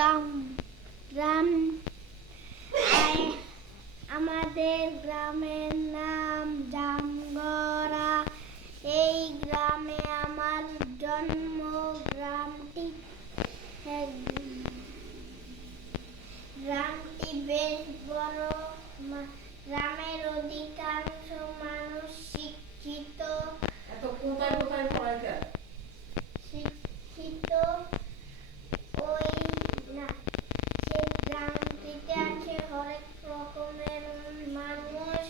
গ্রাম গ্রাম আমাদের গ্রামের নাম জামগড়া। এই গ্রামে আমার জন্ম। গ্রামটি বেশ বড়। গ্রামের অধিকাংশ মানুষ শিক্ষিত। শিক্ষিত ওই না সেই গ্রামটিতে আছে হরেক রকমের মানুষ।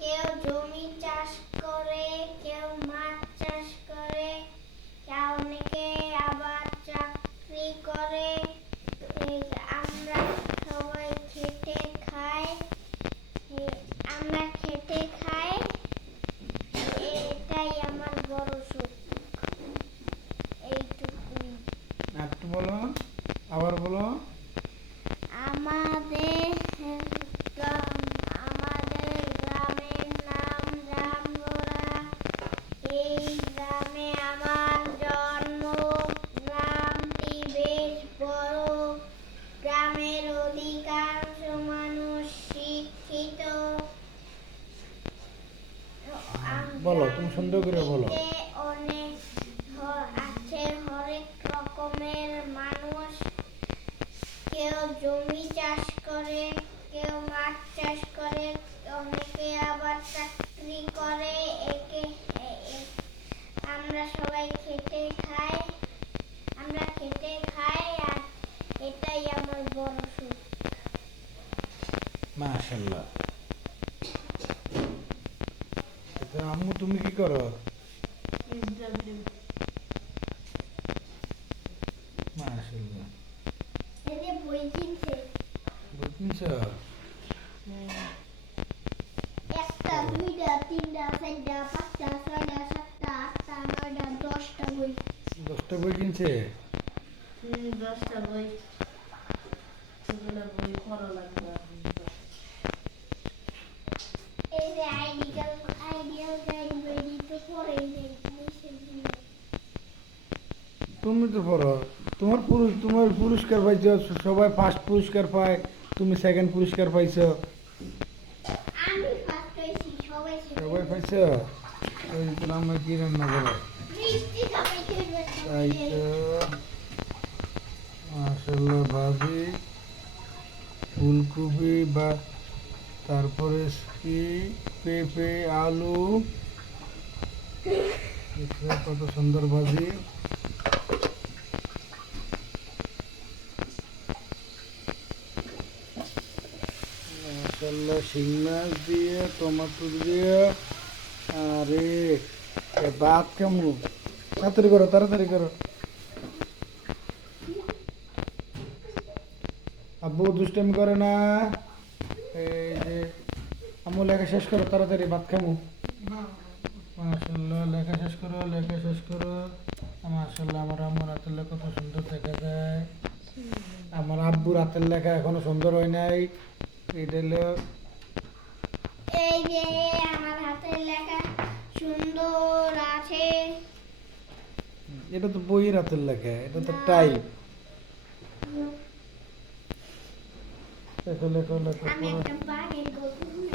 কেউ জমি চাষ করে, কেউ মাছ চাষ করে, অনেকে আবার চাকরি করে। আমরা সবাই খেটে খাই। এটাই আমার বড় সুখ। এইটুকুই। একটু বলো, আবার বলো। আমাদের গ্রামের নাম জামগড়া। এই গ্রামে আমার জন্ম। গ্রামটি বেশ বড়। গ্রামের অধিকাংশ মানুষ শিক্ষিত। বলো, তুমি সুন্দর করে বলো। অনেক আছে হরেক রকমের মানুষ। কেউ জমি চাষ করে, কেউ মাছ চাষ করে, অনেকে আবার চাকরি করে। আমরা সবাই খেটে খাই। আর এটাই আমার বড় সুখ। মাশাআল্লাহ। আম্মু তুমি কি করো? মাশাআল্লাহ। বই কিনছে। বই কিনছ? একটা, দুইটা, তিনটা, চারটা, পাঁচটা, ছয়টা, সাতটা, আটটা, নয়টা, 10টা বই। 10টা বই কিনছে? 10টা বই। বই পড়া লাগবে। এই যে আইডিয়াল গাইড বই তো পড়েই নেই। তুমি তো পড়ো। তোমার পুরস্কার পাইছো, সবাই ফার্স্ট পুরস্কার পায়, তুমি সেকেন্ড পুরস্কার পাইছো। আমি ফার্স্ট হইছি, সবাই পাইছো। ওই তো আমরা কি রান্না করো? তাই তো। মাশাআল্লাহ। ভাজি, ফুলকপি বা তারপরে কি পেঁপে, আলু, কত সুন্দর ভাজি। মাশাআল্লাহ। শিং মাছ দিয়ে, টমেটো দিয়ে, আরে ভাত কেমন? তাড়াতাড়ি করো। আব্বু দুষ্টামি করে না। এই যে আম্মু লেখা শেষ করো, তাড়াতাড়ি ভাত খামু। মাশাআল্লাহ। লেখা শেষ করো। মাশাআল্লাহ। আমার আম্মুর হাতের লেখা কত সুন্দর দেখা যায়। আমার আব্বুর হাতের লেখা এখনো সুন্দর হয় নাই। এটা হলো এই যে আমার হাতের লেখা সুন্দর আছে। এটা তো বইয়ের হাতের লেখা, এটা তো টাইপ। লেখো। আমি একটা বাঘের গল্প শুনি।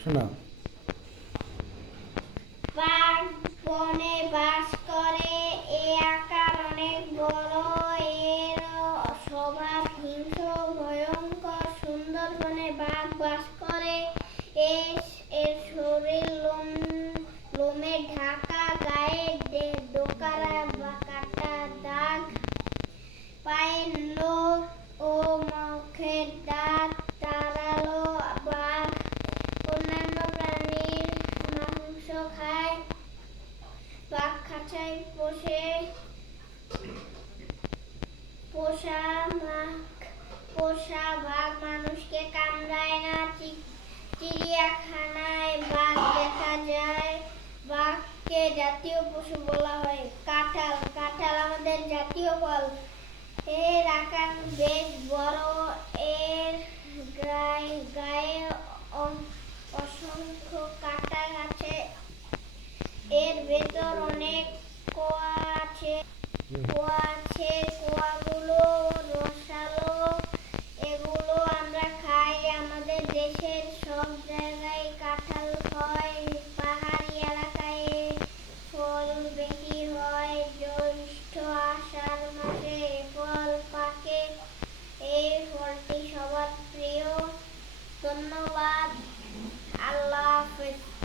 শোনাও। বাঘ বনে বাস করে। আকার অনেক বড়। এর স্বভাব হিংস্র, ভয়ঙ্কর। সুন্দরবনে বাঘ বাস করে। এর শরীর লোমে ঢাকা। গায়ে ডোকারা বা কাটা দাগ। পায়ের নখ ও মুখের দাঁত ধারালো। বাঘ অন্যান্য প্রাণীর মাংস খায়। বাঘ খাঁচায় পোষা বাঘ মানুষকে কামড়ায় না। চিড়িয়াখানায় বাঘ দেখা যায়। বাঘকে জাতীয় পশু বলা হয়। কাঁঠাল আমাদের জাতীয় ফল। এর আকার বেশ বড়। এর গায়ে অনেক কোয়া আছে হুম। কোয়াগুলো রসালো, এগুলো আমরা খাই। আমাদের দেশের সব জায়গায় কাঁঠাল হয়। পাহাড়ি এলাকায় এর ফল বেশি হয়। জ্যৈষ্ঠ আষাঢ় মাসে এ ফল পাকে। এই ফলটি সবার প্রিয়। ধন্যবাদ। আল্লাহ হাফেজ।